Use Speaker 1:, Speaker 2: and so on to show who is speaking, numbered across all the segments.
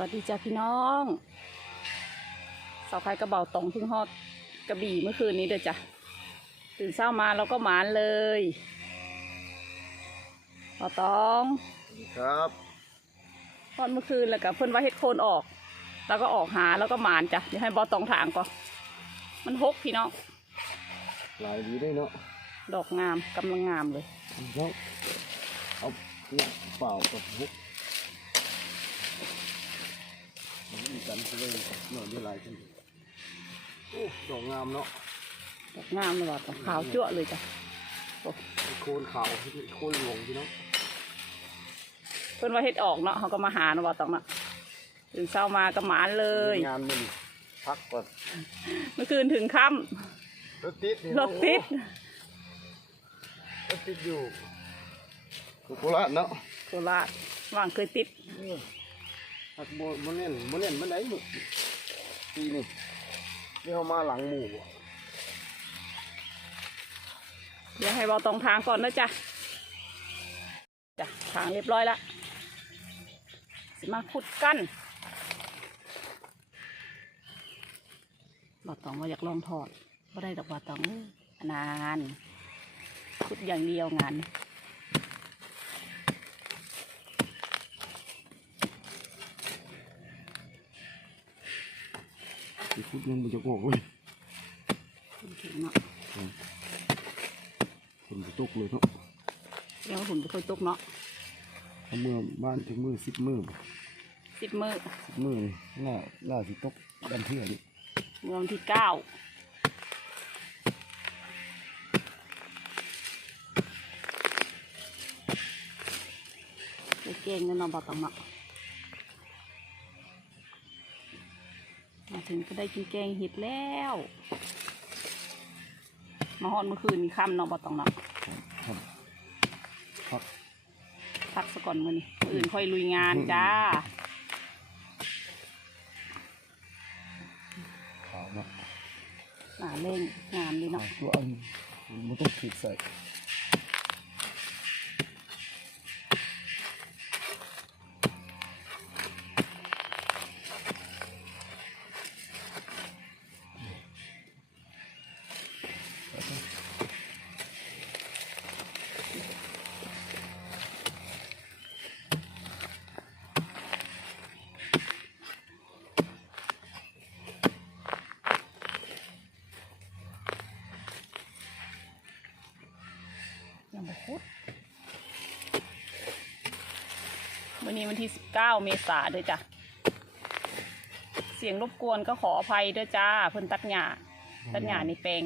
Speaker 1: วัสดีจ้าพี่น้องสาวใครกระเบาตองเพึ่งฮอดกระบี่เมื่อคืนนี้เด้อจ้ะตื่นเช้ามาเราก็หมานเลยเบาตอง
Speaker 2: ครับ
Speaker 1: ฮอดเมื่อคืนแล้วกับเพิ่นว่าเฮ็ดโคนออก แล้วก็ออกหาแล้วก็หมานจ้ะเดี๋ยวให้เบาตองถางก่อนมันหกพี่น้อง
Speaker 2: หลายดีได้เนาะ
Speaker 1: ดอกงามกำลังงามเลย
Speaker 2: ครับเอาเนี่ยเปล่ากับฮุกมันมี กันเลยหน่อยได้หลายขึ้นโอ้ดอกงามเนาะ
Speaker 1: ดอกงามเลยว่าตองขาวจั่วะเลยจ้ะ
Speaker 2: โคนขาวโคนหลวงพี่น้อง
Speaker 1: เพิ่นว่าเฮ็ดออกเนาะเขาก็มาหาเนาะเบาตองเนาะตื่นเช้ามาก็หมานเลย
Speaker 2: งานมันพักก่อน
Speaker 1: เมื่อคืนถึงค่ำ
Speaker 2: รถติดนี่
Speaker 1: รถติด
Speaker 2: รถติดอยู่โคราชเนาะ
Speaker 1: โคราชว่างเคยติด
Speaker 2: หักโบโบเล่นโบเล่นมันไหนหนุปีนี่นี่เขามาหลังหมู่
Speaker 1: เดี๋ยวให้เบาตรงทางก่อนนะจ๊ะจ้ะทางเรียบร้อยล้วสิมาขุดกันบาตองว่าอยากลองถอดก็ได้ดอกบาตองนานขุดอย่างเดียวงาน
Speaker 2: อีกฟุตนึงมันจะโกกเลย
Speaker 1: ขุดถึงเนาะ
Speaker 2: คนจะตกเลยเนาะ
Speaker 1: เรียกว่าหุ่นไปค่อยตกเนาะ
Speaker 2: ถ้าเมื่อบ้านถึงมือสิบมือ
Speaker 1: สิบมือ
Speaker 2: สิบมือนี่น่าน่าสิตกดันเทื่อนี่
Speaker 1: เมื่อวันที่เก้าไปเก่งแล้วเนาะบาตองเนาะ ถึงก็ได้กินแกงเห็ดแล้ว มาฮอนเมื่อคืนนี่ค่ำเนาะบ่ต้องเนาะ
Speaker 2: ครับพัก
Speaker 1: พักซะก่อนมื้อนี้มื้ออื่นค่อยลุยงานจ้า
Speaker 2: ขาวเนาะ
Speaker 1: หนาเล่งงานเลยเนาะ
Speaker 2: เอาตัวอันมันต้องขีดใส่
Speaker 1: ยังบ่คุด วันนี้วันที่สิบเก้าเมษาเด้อจ้ะ เสียงรบกวนก็ขออภัยเด้อจ้า เพิ่นตัดหญ้าตัดหญ้าในแปลง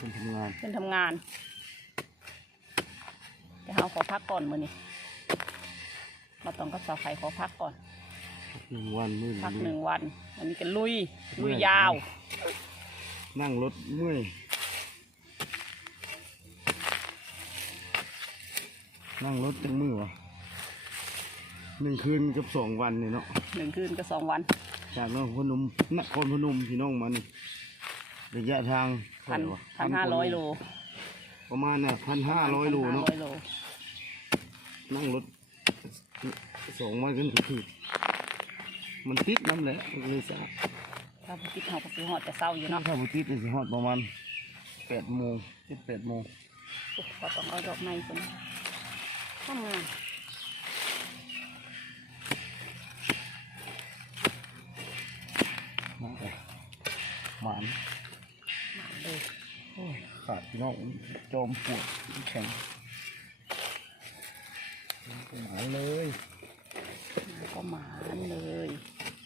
Speaker 2: คนทำงาน
Speaker 1: เพิ่นทำงานเดี๋ยวเราขอพักก่อนมื้อนี้เราต้องกับสาวไข่ขอพักก่อน
Speaker 2: หนึ่งวันมือ
Speaker 1: พัก
Speaker 2: ห
Speaker 1: ห
Speaker 2: นึ่
Speaker 1: นึ่
Speaker 2: ง
Speaker 1: งวันอันนี้ก็ลุยลุย
Speaker 2: เมื่อย
Speaker 1: ยาว
Speaker 2: นั่งรถเมื่อยนั่งรถจังมือวะหนึ่งคืนกับสองวันเนี่ยเนาะ
Speaker 1: หนึ่งคืนก็สองวัน
Speaker 2: จากนครพนมนครพนมพี่น้องมันระยะทาง
Speaker 1: พัน
Speaker 2: เท่าไหร่วะ
Speaker 1: พันห้าร้อยโล
Speaker 2: ประมาณน่ะพันห้าร้อยโลเนาะ
Speaker 1: 1,500โล
Speaker 2: นั่งรถสองวันกันถือมันติดน้ำแหละมันเลยสะ
Speaker 1: ถ้าพิจิตรเขาก็ซื้อหอดแต่เศร้าอยู่เนาะ
Speaker 2: ถ้าบุติดจะฮอดประมาณแปดโมงเจ็ดแปดโมง
Speaker 1: อุ๊ยก็ต้องเอาดอกไม้คนทำงาน
Speaker 2: มาไปหมาน
Speaker 1: มาเลย
Speaker 2: โอ้ยขาดพี่ น้องจอมปวดแข็งหมาเลย
Speaker 1: ก็หมานเลย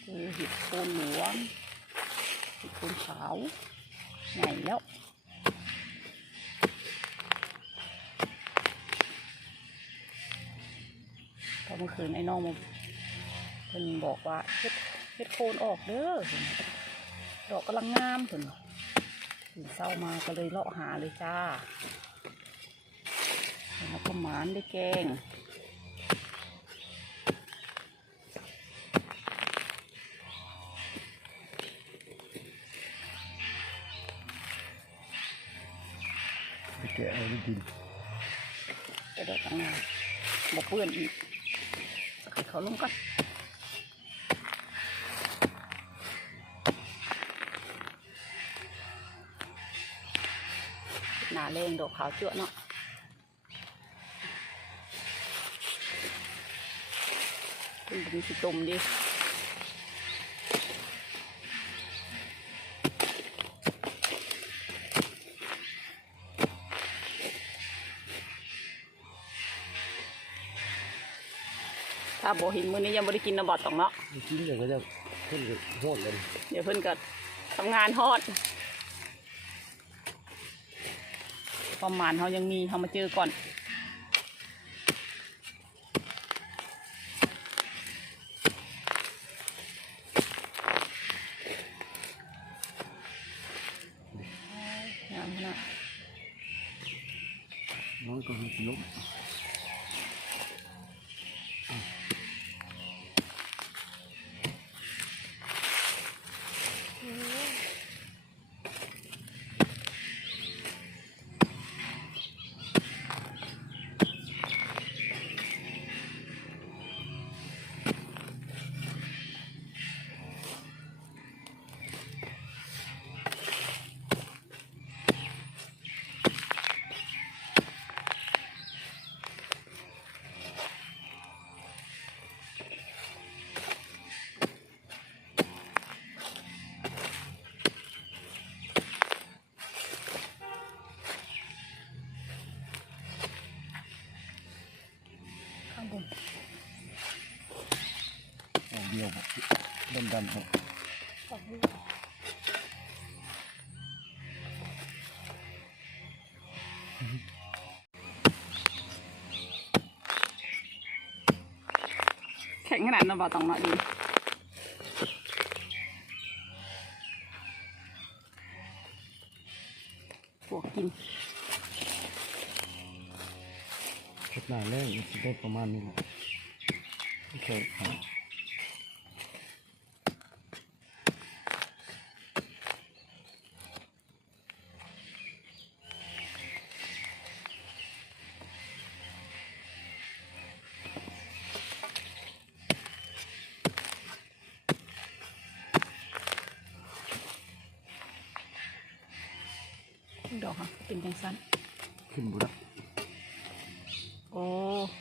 Speaker 1: เจอเห็ดโคนหลวงเห็ดโคนขาวใหญ่แล้วพอเมื่อคืนไอ้น้องมาเพิ่นบอกว่าเฮ็ดเฮ็ดโคนออกเด้อดอกกำลังงามเพิ่น เศร้ามาก็เลยเลาะหาเลยจ้า แล้วก็หมานได้แกง
Speaker 2: ไปแกะเอาได้กิน
Speaker 1: กระโดดตั้งนานบอกเพื่อนอีกสักให้เขาลงก่อน แรงดอกขาวเจื้อเนาะเป็นเป็นสิตมดิถ้าบ่เห็นมื้อนี้ยังบ่ได้กินน้ำบอดตองเนาะ
Speaker 2: กินเดี๋ยวก็จะขึ้นกับโหดเลย
Speaker 1: เดี๋ยวเพิ่นก็ทำงานฮอด ประมาณเขายังมีเขามาเจอก่อน น้
Speaker 2: อยก็มีล้ม
Speaker 1: ข้างบ น
Speaker 2: ออกเดียวดำดำครับ
Speaker 1: ฝั่งนี้แข็งขนาดนั้นบ่ต้อง เนาดีพวกกิน
Speaker 2: ขนาดแรกมันได้ประมาณนี้แหละโอเคครับ
Speaker 1: ดอกค่ะเป็นจังสั้น
Speaker 2: ขึ้นบุได้
Speaker 1: โอ้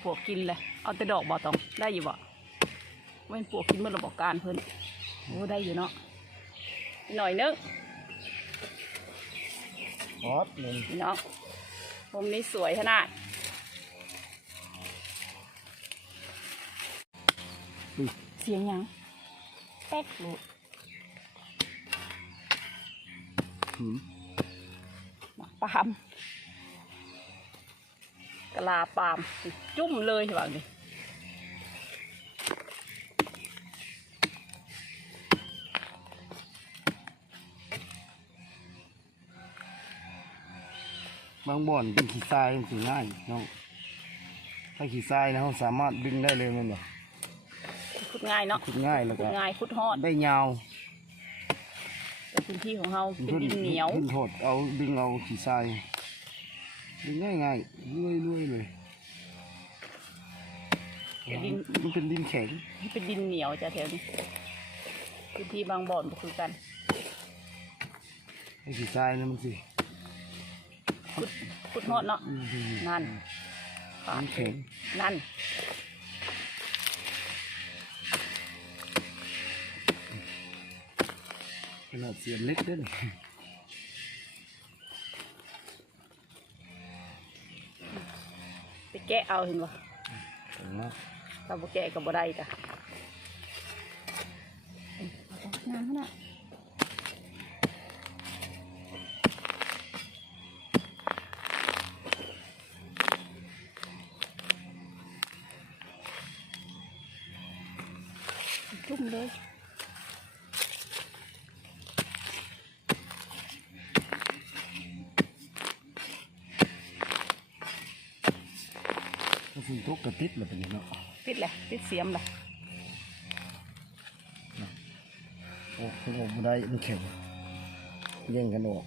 Speaker 1: ปวกกินเลยเอาแต่ดอกบ่ต้องได้อยู่บ่เว้นปวกกินเมื่อเราบอกการเพิ่นโอ้ได้อยู่เนาะหน่อยนึง
Speaker 2: ออสเลย
Speaker 1: พี่น้องมุมนี้สวยขนาด
Speaker 2: อุ้ย
Speaker 1: เสียงหยังแป๊กลูก
Speaker 2: หืม
Speaker 1: หมักปาล์มกะ ลาปาล์มจุ่มเลยแบบนี้
Speaker 2: บางบ่อนเป็นขี้ทรายมันสิง่ายน้องถ้าขี้ทรายนะเขาสามารถดึงได้เลยแมันแบบ
Speaker 1: ขุดง่ายเนาะ
Speaker 2: ขุดง่ายแล้ว
Speaker 1: ขุ
Speaker 2: ก็
Speaker 1: ดง่ายขุดฮอด
Speaker 2: ได้ยาว
Speaker 1: แต่พื้นที่ของเราเป็นดินเหนียว
Speaker 2: ขึ้นโทษเอาดึงเอาขี้ทราย ดึงง่ายง่ายๆเลื่อยๆเลย
Speaker 1: เป็นดิน
Speaker 2: มันเป็นดินแข็ง
Speaker 1: เป็นดินเหนียวจ้ะแถวนี้พื้นที่บางบ่อนก็คือกัน
Speaker 2: ไอ้ขี้ทรายนี่มันสิ
Speaker 1: ขุดขุดฮอดเนาะ
Speaker 2: อืม
Speaker 1: นั่นขาด
Speaker 2: มันแข็ง
Speaker 1: นั่น
Speaker 2: ขนาดเสียมเล็กด้วยนี่
Speaker 1: ไป แกะเอาเห็นบ่
Speaker 2: แข็งมาก
Speaker 1: ถ้าบ่แกะก็บ่ได้จ้ะงามขนาด
Speaker 2: ถ้าฝนตกกระติดเลยเป็นยังเนาะ
Speaker 1: ปิดเลยปิดเสียมเลย
Speaker 2: โอ้ถึงออกมาได้มันแข็งแย่งกันออก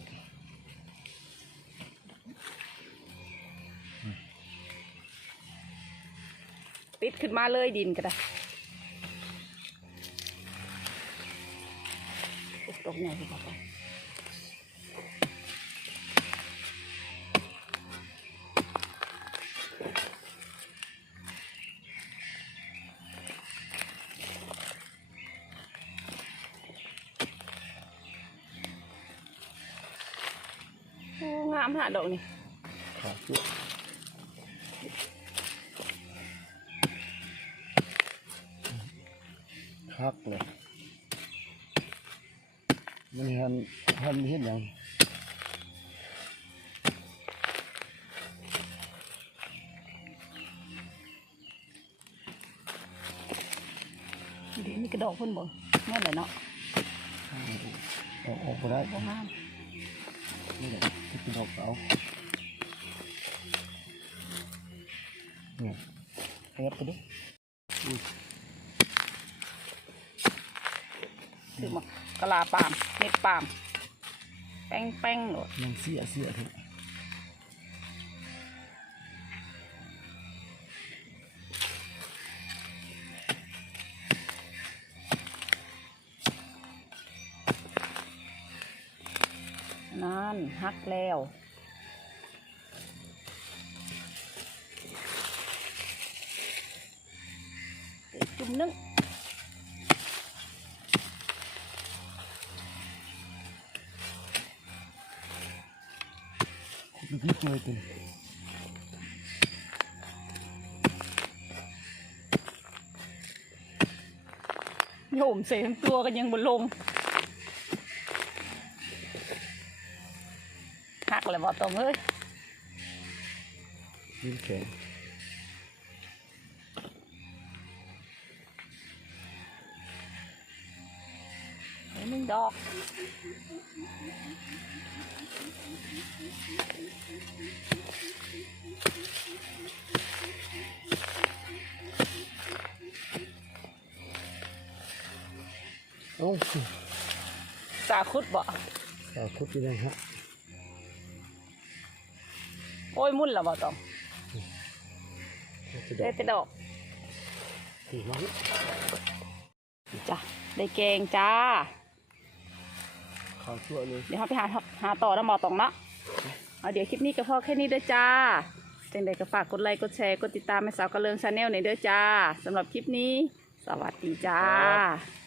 Speaker 1: ปิดขึ้นมาเลยดินก็ได้ตกใหญ่ที่บามหาดอกนี่
Speaker 2: ขาดจุ๊คักเลยมันหันหันเห็นหยัง
Speaker 1: ดีนี่กระดอกเพิ่นบ่แม่นเลยเนาะ
Speaker 2: ออกออกไปได้
Speaker 1: บ่งาม
Speaker 2: นี่แหละที่เป็นดอกเอาเนี่ยแอบไปดิ
Speaker 1: คือมั กกะลาปาล์มเม็ดปาล์มแป้ง
Speaker 2: นเสียเสียเถอะ
Speaker 1: นั่นฮักแล้วเดี๋ยวจุ่มนึง
Speaker 2: คุณพี่เคยตื่น
Speaker 1: โยมเสทั้งตัวกันยังบนลง เลยบ่ตรงเอ้ย
Speaker 2: ยิ้มแข็ง
Speaker 1: นึ่งดอก
Speaker 2: โอ้
Speaker 1: สาคุดบ่
Speaker 2: สาคุดไปยังฮะ
Speaker 1: โอ้ยมุ่นละบ่ตอง
Speaker 2: จะด
Speaker 1: ได้
Speaker 2: อก
Speaker 1: แต่ดอก
Speaker 2: สีน้อง
Speaker 1: จ้ะได้แกงจ้า
Speaker 2: ขาวชั่วเลย
Speaker 1: เดี๋ยวเราไปหาหาต่อน้ำหมอตองเนาะเอาเดี๋ยวคลิปนี้ก็พอแค่นี้เด้อจ้าจังใดก็ฝากกดไลค์กดแชร์กดติดตามแม่สาวกระเลิงชาแนลในอยเด้อจ้าสำหรับคลิปนี้ สวัสดีจ้า
Speaker 2: ครับ